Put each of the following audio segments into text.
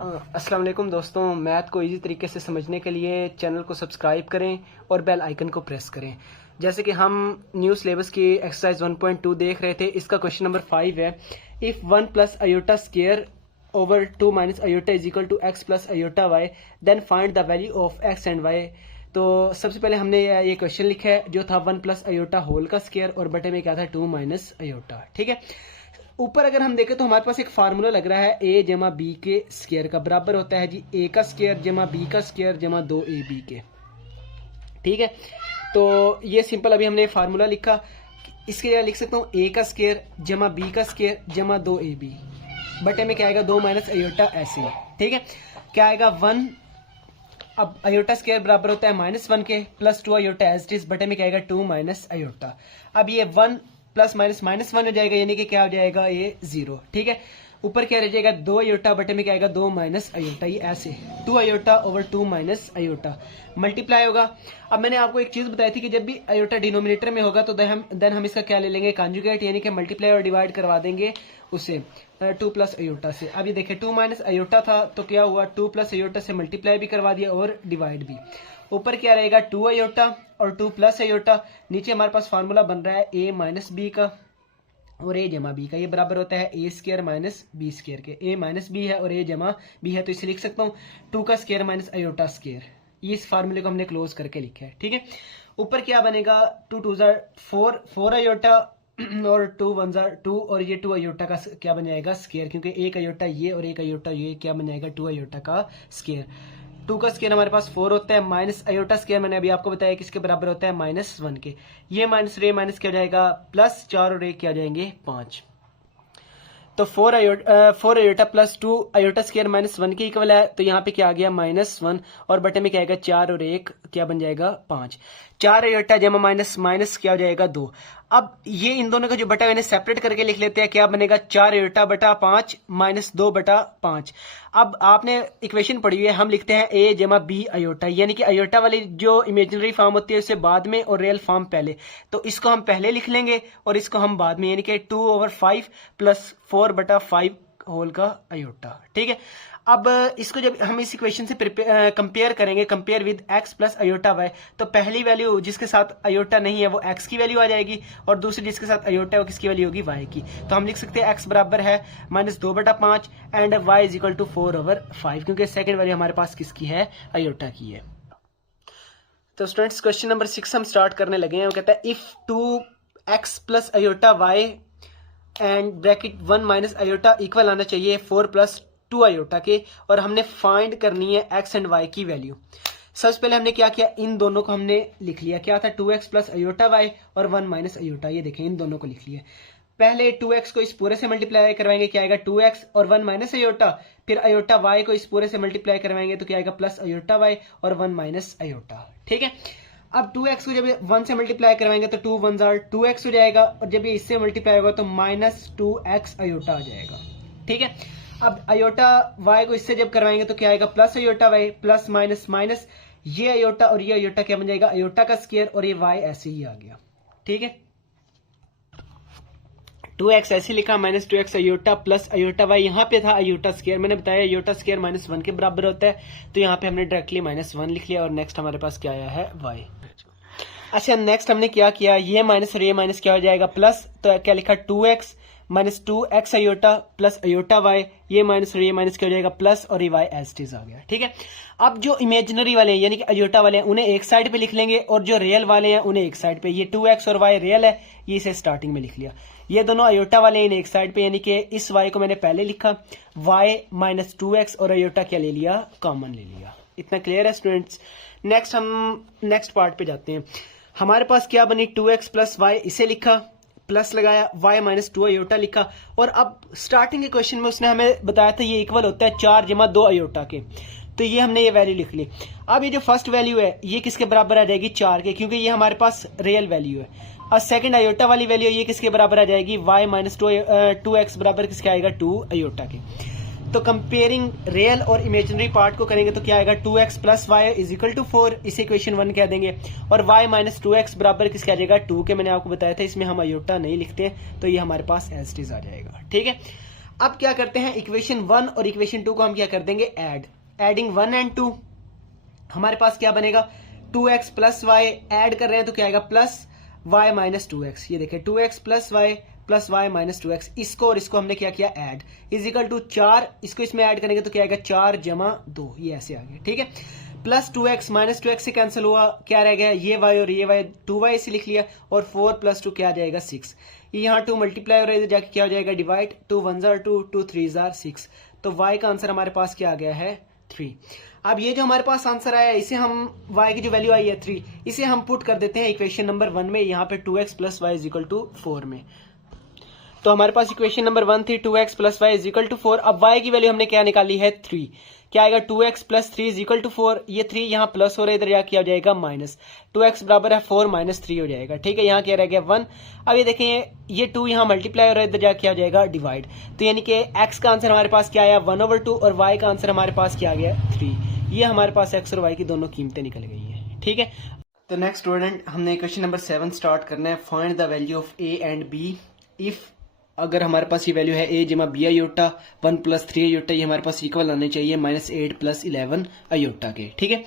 अस्सलाम वालेकुम दोस्तों, मैथ को इजी तरीके से समझने के लिए चैनल को सब्सक्राइब करें और बेल आइकन को प्रेस करें। जैसे कि हम न्यू सिलेबस की एक्सरसाइज 1.2 देख रहे थे, इसका क्वेश्चन नंबर 5 है। If 1 plus iota square over 2 minus iota is equal to x plus iota y, then find the value of x and y. तो सबसे पहले हमने ये क्वेश्चन लिखा है जो था 1 प्लस अयोटा होल का स्क्वायर और बटे में क्या था 2 माइनस अयोटा। ठीक है, ऊपर अगर हम देखें तो हमारे पास एक फार्मूला लग रहा है a जमा बी के स्क्वायर का बराबर होता है जी a का स्क्वायर जमा b का स्क्वायर जमा 2ab के। ठीक है, तो ये सिंपल अभी हमने फार्मूला लिखा। इसके लिए लिख सकता हूँ a का स्क्वायर जमा b का स्क्वायर जमा 2ab बटे में क्या आएगा 2 माइनस अयोटा ऐसे। ठीक है, क्या आएगा 1। अब अयोटा स्क्वायर बराबर होता है -1 के plus 2 iota as it is बटे में क्या आएगा 2 माइनस अयोटा। अब ये 1 प्लस माइनस -1 हो जाएगा, यानी कि क्या हो जाएगा ये 0। ठीक है, ऊपर क्या रह जाएगा 2 अयोटा बटे में क्या आएगा 2 माइनस अयोटा। ये ऐसे 2 iota over 2 minus iota multiply होगा। अब मैंने आपको एक चीज बताई थी कि जब भी अयोटा डिनोमिनेटर में होगा तो देन हम इसका क्या ले लेंगे कॉन्जुगेट, यानी कि मल्टीप्लाई और डिवाइड करवा देंगे उसे 2 प्लस अयोटा से। अब ये देखिए 2 माइनस अयोटा था तो क्या हुआ 2 प्लस अयोटा से मल्टीप्लाई भी करवा दिया और डिवाइड भी। ऊपर क्या रहेगा 2 अयोटा और 2 प्लस अयोटा। नीचे हमारे पास फार्मूला बन रहा है a माइनस बी का और a जमा b का। ये बराबर होता है a square minus b square के। a माइनस बी है और a जमा b है, तो इसे लिख सकता हूँ 2 का स्क्वायर माइनस अयोटा स्क्वायर। ये इस फार्मूले को हमने क्लोज करके लिखा है। ठीक है, ऊपर क्या बनेगा 2 2 4 अयोटा और 2 1 2 और ये 2 अयोटा का क्या बन जाएगा स्क्वायर, क्योंकि एक अयोटा ये और एक अयोटा ये क्या बन जाएगा 2 अयोटा का स्क्वायर। 2 का स्क्वायर हमारे पास 4 होता है, माइनस अयोटा स्क्वायर मैंने अभी आपको बताया किसके बराबर होता है -1 के। ये माइनस रे माइनस क्या हो जाएगा प्लस 4 और 1 क्या जाएंगे 5। तो 4 अयोटा प्लस 2 अयोटा स्क्वायर -1 के इक्वल है, तो यहाँ पे क्या आ गया -1 और बटे में क्या आएगा 4 और 1 क्या बन जाएगा 5। 4 अयोटा जमा माइनस माइनस क्या हो जाएगा 2। अब ये इन दोनों का जो बटा मैंने सेपरेट करके लिख लेते हैं, क्या बनेगा 4 अयोटा बटा 5 माइनस 2 बटा 5। अब आपने इक्वेशन पढ़ी हुई है, हम लिखते हैं a जमा b अयोटा, यानी कि अयोटा वाली जो इमेजिनरी फॉर्म होती है उसे बाद में और रियल फॉर्म पहले। तो इसको हम पहले लिख लेंगे और इसको हम बाद में, यानी कि 2/5 प्लस 4 बटा 5 होल का अयोटा। ठीक है, अब इसको जब हम इस इक्वेशन से कंपेयर करेंगे, compare with x plus iota y, तो पहली वैल्यू जिसके साथ अयोटा नहीं है वो x की वैल्यू आ जाएगी और दूसरी जिसके साथ अयोटा है वो किसकी वैल्यू होगी y की। तो हम लिख सकते हैं x बराबर है -2 बटा 5 and y is equal to 4/5, क्योंकि सेकंड वैल्यू हमारे पास किसकी है अयोटा की है। तो स्टूडेंट्स क्वेश्चन नंबर 6 हम स्टार्ट करने लगे हैं। वो कहता है if 2x plus iota y and bracket 1 minus iota equal आना चाहिए 4 प्लस 2 अयोटा के, और हमने फाइंड करनी है x एंड y की वैल्यू। सबसे पहले हमने क्या किया, इन दोनों को हमने लिख लिया। क्या था 2x प्लस अयोटा y और 1 माइनस अयोटा। ये देखें इन दोनों को लिख लिया। पहले 2x को इस पूरे से मल्टीप्लाई करवाएंगे, क्या आएगा 2x और 1 माइनस अयोटा। फिर अयोटा y को इस पूरे से मल्टीप्लाई करवाएंगे तो क्या आएगा प्लस अयोटा y और 1 माइनस अयोटा। ठीक है, अब 2x को जब 1 से मल्टीप्लाई करवाएंगे तो 2 1 2x हो जाएगा, और जब ये इससे मल्टीप्लाई होगा तो -2x अयोटा आ जाएगा। ठीक है, अब अयोटा y को इससे जब करवाएंगे तो क्या आएगा plus iota y plus minus minus ये अयोटा और ये अयोटा क्या बन जाएगा अयोटा का स्क्वायर, और ये y ऐसे ही आ गया। ठीक है, 2x ऐसे लिखा -2x अयोटा प्लस अयोटा y। यहाँ पे था अयोटा स्क्वायर, मैंने बताया अयोटा स्क्वायर -1 के बराबर होता है, तो यहाँ पे हमने डायरेक्टली -1 लिख लिया और नेक्स्ट हमारे पास क्या आया है y। अच्छा, नेक्स्ट हमने क्या किया, ये माइनस और ये माइनस क्या हो जाएगा प्लस, तो क्या लिखा 2x -2x अयोटा प्लस अयोटा y, ये माइनस और ये माइनस क्या हो जाएगा प्लस, और ये y एज इट इज आ गया। ठीक है, अब जो इमेजिनरी वाले हैं यानी कि अयोटा वाले हैं उन्हें एक साइड पे लिख लेंगे और जो रियल वाले हैं उन्हें एक साइड पे। ये 2x और y रियल है, ये इसे स्टार्टिंग में लिख लिया। ये दोनों अयोटा वाले हैं इन्हें एक साइड पे, यानी कि इस y को मैंने पहले लिखा, y -2x और अयोटा क्या ले लिया कॉमन ले लिया। इतना क्लियर है स्टूडेंट्स। नेक्स्ट हम नेक्स्ट पार्ट पे जाते हैं। हमारे पास क्या बनी 2x प्लस y, इसे लिखा प्लस लगाया, y -2 अयोटा लिखा, और अब स्टार्टिंग के क्वेश्चन में उसने हमें बताया था ये इक्वल होता है 4 जमा 2 अयोटा के, तो ये हमने ये वैल्यू लिख ली। अब ये जो फर्स्ट वैल्यू है ये किसके बराबर आ जाएगी 4 के, क्योंकि ये हमारे पास रियल वैल्यू है। और सेकंड अयोटा वाली वैल्यू ये किसके बराबर आ जाएगी y -2x बराबर किसके आएगा 2 अयोटा के। तो कंपेयरिंग रियल और इमेजिनरी पार्ट को करेंगे तो क्या आएगा 2x plus y is equal to 4, इसे इक्वेशन 1 कह देंगे, और y -2x बराबर किसके आ जाएगा 2 के। मैंने आपको बताया था इसमें हम अयोटा नहीं लिखते, तो ये हमारे पास एज इट इज आ जाएगा। ठीक है, अब क्या करते हैं, इक्वेशन 1 और इक्वेशन 2 को हम क्या कर देंगे, ऐड। एडिंग 1 एंड 2 हमारे पास क्या बनेगा, 2x प्लस वाई। ऐड कर रहे हैं तो क्या आएगा, प्लस y माइनस 2x। ये देखिए 2x plus Y minus 2x, इसको और इसको हमने क्या किया, ऐड, इज इक्वल टू 4। इसको इसमें ऐड करेंगे तो क्या आएगा, 4 जमा 2, ये ऐसे आ गया। ठीक है, प्लस 2x माइनस 2x से कैंसिल हुआ, क्या रह गया, ये y और ये y, 2y इसे लिख लिया, और 4 प्लस 2 क्या आ जाएगा, 6। ये यहाँ 2 मल्टीप्लाई हो रहा है, जाके क्या हो जाएगा, डिवाइड, 2 1 जार 2, 2 3 जार 6। तो y का आंसर हमारे पास क्या आ गया है, 3। अब ये जो हमारे पास आंसर आया, इसे हम y की जो वैल्यू आई है 3, इसे हम पुट कर देते हैं इक्वेशन नंबर 1 में, यहाँ पे 2x plus y is equal to 4 में। तो हमारे पास इक्वेशन नंबर 1 थी 2x plus y is equal to 4। अब y की वैल्यू हमने क्या निकाली है, 3। क्या आएगा, 2x plus 3 is equal to 4। ये 3 यहाँ प्लस हो रहा है, इधर क्या किया जाएगा, माइनस। 2x बराबर है 4 माइनस 3 हो जाएगा। ठीक है, यहाँ क्या रह गया, 1। अब ये देखें, ये 2 यहाँ मल्टीप्लाई हो रहा है, इधर क्या किया जाएगा, डिवाइड। तो यानी कि x का आंसर हमारे पास क्या आया, 1/2, और y का आंसर हमारे पास क्या आ गया, 3। ये हमारे पास x और y की दोनों कीमतें निकल गई हैं। ठीक है, तो नेक्स्ट स्टूडेंट, हमने क्वेश्चन नंबर 7 स्टार्ट करना है। Find the value of a and b if, अगर हमारे पास ये वैल्यू है a जमा b आयोटा 1 प्लस 3 आयोटा, ये हमारे पास इक्वल आने चाहिए -8 प्लस 11 आयोटा के। ठीक है,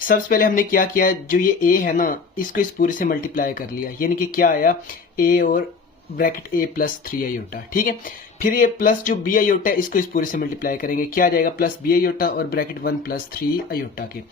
सबसे पहले हमने क्या किया, जो ये a है ना, इसको इस पूरे से मल्टीप्लाई कर लिया, यानी कि क्या आया, a और ब्रैकेट a प्लस 3 आयोटा। ठीक है, फिर ये प्लस जो b आयोटा है, इसको इस पूरे से मल्टीप्लाई करेंगे, क्या आ जाएगा, प्लस b आयोटा और ब्रैकेट 1 प्लस 3 आयोटा के।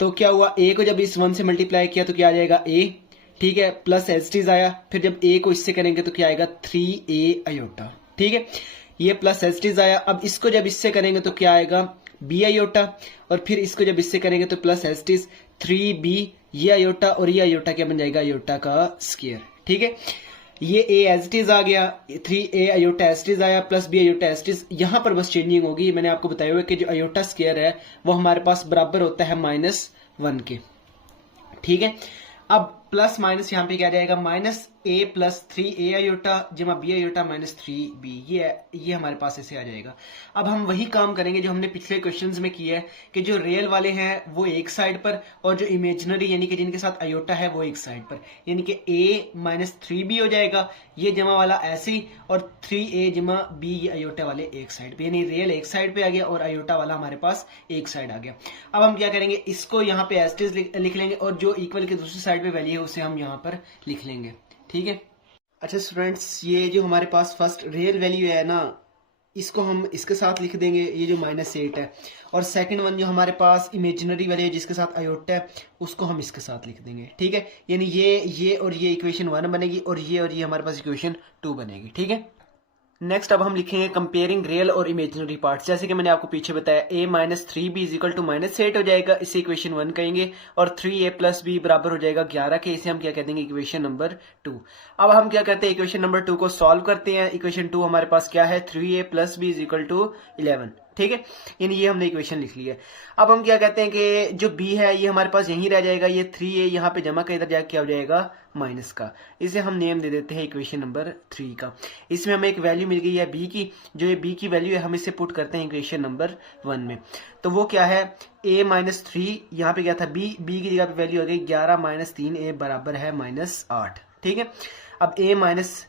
तो क्या हुआ, a को जब इस 1 से मल्टीप्लाई किया तो क्या आ जाएगा, a। ठीक है, प्लस एच आया, फिर जब a को इससे करेंगे तो क्या आएगा, 3a आयोटा। ठीक है, ये प्लस एच आया। अब इसको जब इससे करेंगे तो क्या आएगा, b आयोटा, और फिर इसको जब इससे करेंगे तो प्लस एच 3b, ये आयोटा, और ये आयोटा क्या बन जाएगा, आयोटा का स्क्वायर। ठीक है, ये a एच आ गया, 3a आयोटा एच आया, प्लस b आयोटा एच। यहाँ पर बस चेंजिंग होगी, मैंने आपको बताया हुआ कि जो आयोटा स्क्वायर है वो हमारे पास बराबर होता है -1 के। ठीक है, अब प्लस माइनस यहाँ पे क्या जाएगा, -a प्लस 3a आयोटा जमा b आयोटा माइनस 3b, ये हमारे पास ऐसे आ जाएगा। अब हम वही काम करेंगे जो हमने पिछले क्वेश्चंस में किया है, कि जो रियल वाले हैं वो एक साइड पर, और जो इमेजिनरी यानी कि जिनके साथ आयोटा है वो एक साइड पर, यानी कि a माइनस 3b हो जाएगा, ये जमा वाला ऐसे ही, और 3a जमा b ये आयोटा वाले एक साइड पे, यानी रियल एक साइड पे आ गया और आयोटा वाला हमारे पास एक साइड आ गया। अब हम क्या करेंगे, इसको यहाँ पे एज लिख लेंगे, और जो इक्वल के दूसरी साइड पे वैल्यू है उसे हम यहाँ पर लिख लेंगे। ठीक है, अच्छा स्टूडेंट्स, ये जो हमारे पास फर्स्ट रियल वैल्यू है ना, इसको हम इसके साथ लिख देंगे, ये जो -8 है, और सेकंड वन जो हमारे पास इमेजिनरी वाली है जिसके साथ आयोटा है, उसको हम इसके साथ लिख देंगे। ठीक है, यानी ये और ये इक्वेशन 1 बनेगी, और ये हमारे पास इक्वेशन 2 बनेगी। ठीक है, नेक्स्ट अब हम लिखेंगे कंपेयरिंग रियल और इमेजिनरी पार्ट्स। जैसे कि मैंने आपको पीछे बताया, a minus 3b is equal to -8 हो जाएगा, इसे इक्वेशन 1 कहेंगे, और 3a प्लस b बराबर हो जाएगा 11 के, इसे हम क्या कह देंगे, इक्वेशन नंबर 2। अब हम क्या करते हैं, इक्वेशन नंबर 2 को सॉल्व करते हैं। इक्वेशन 2 हमारे पास क्या है, 3a plus b is equal to 11। ठीक है, यानी ये हमने इक्वेशन लिख ली है। अब हम क्या कहते हैं कि जो b है ये हमारे पास यहीं रह जाएगा, ये 3a यहाँ पे जमा का इधर जाके क्या हो जाएगा, माइनस का, इसे हम नेम दे देते हैं इक्वेशन नंबर 3 का। इसमें हमें एक वैल्यू मिल गई है b की, जो ये b की वैल्यू है हम इसे पुट करते हैं इक्वेशन नंबर 1 में। तो वो क्या है, a माइनस 3, यहाँ पे क्या था b की जगह पे वैल्यू आ गई 11 माइनस 3a बराबर है -8। ठीक है, अब a माइनस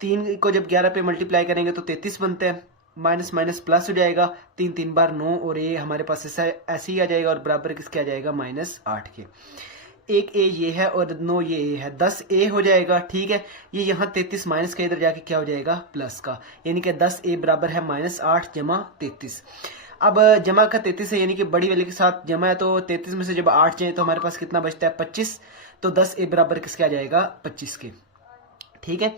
3 को जब 11 पे मल्टीप्लाई करेंगे तो 33 बनता है, माइनस माइनस प्लस हो जाएगा, 3 3 बार 9, और a हमारे पास ऐसे ही आ जाएगा, और बराबर किसके आ जाएगा, -8 के। एक a ये है और 9 ये a है, 10a हो जाएगा। ठीक है, ये यहाँ 33 माइनस का इधर जाके क्या हो जाएगा, प्लस का, यानी कि 10a बराबर है -8 जमा 33। अब जमा का 33 है, यानी कि बड़ी वाले के साथ जमा है, तो 33 में से जब 8 जाए तो हमारे पास कितना बचता है, 25। तो 10a बराबर किसके आ जाएगा, 25 के। ठीक है,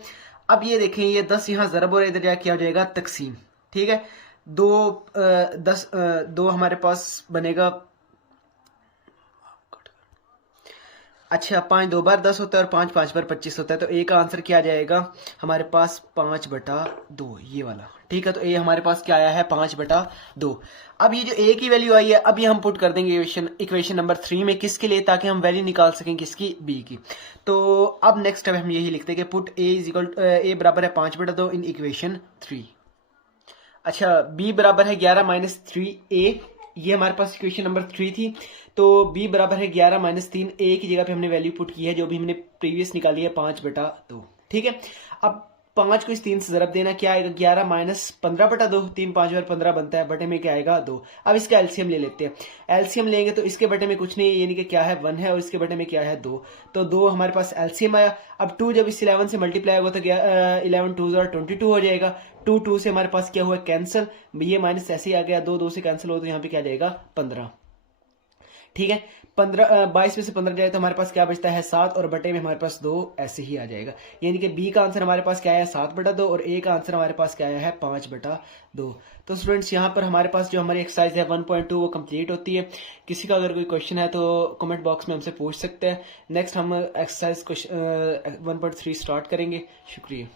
अब ये देखें, ये 10 यहाँ ज़रब और इधर जाके क्या हो जाएगा, तकसीम। ठीक है, 2 हमारे पास बनेगा, अच्छा 5 2 बार 10 होता है और 5 5 बार 25 होता है, तो a का आंसर क्या आ जाएगा हमारे पास, 5/2, ये वाला। ठीक है, तो a हमारे पास क्या आया है, 5/2। अब ये जो a की वैल्यू आई है, अब ये हम पुट कर देंगे इक्वेशन नंबर 3 में, किसके लिए, ताकि हम वैल्यू निकाल सकें किसकी, b की। तो अब नेक्स्ट स्टेप हम यही लिखते हैं कि पुट a बराबर है 5/2 इन इक्वेशन 3। अच्छा, b बराबर है 11 माइनस 3a, ये हमारे पास इक्वेशन नंबर 3 थी। तो b बराबर है 11 माइनस 3, a की जगह पे हमने वैल्यू पुट की है जो भी हमने प्रीवियस निकाली है 5/2। ठीक है, अब 5 को इस 3 से ज़रब देना, क्या आएगा 11 माइनस 15/2, 3 5 बार 15 बनता है, बटे में क्या आएगा 2। अब इसका एलसीएम ले लेते हैं। एलसीएम लेंगे तो इसके बटे में कुछ नहीं है, यानी कि क्या है 1 है, और इसके बटे में क्या है 2, तो 2 हमारे पास एलसीएम आया। अब 2 जब इस 11 से मल्टीप्लाई होगा तो क्या 11 2 और 22 हो जाएगा। 2 से हमारे पास क्या हुआ कैंसिल, ये माइनस ऐसे ही आ गया, 2 से कैंसिल हो तो यहाँ पे क्या जाएगा 15। ठीक है, 22 में से 15 जाए तो हमारे पास क्या बचता है 7, और बटे में हमारे पास 2 ऐसे ही आ जाएगा। यानी कि बी का आंसर हमारे पास क्या है 7/2, और ए का आंसर हमारे पास क्या आया है 5/2। तो स्टूडेंट्स यहाँ पर हमारे पास जो हमारी एक्सरसाइज है 1.2 वो कंप्लीट होती है। किसी का अगर कोई क्वेश्चन है तो कमेंट बॉक्स में हमसे पूछ सकते हैं। नेक्स्ट हम एक्सरसाइज 1.3 स्टार्ट करेंगे। शुक्रिया।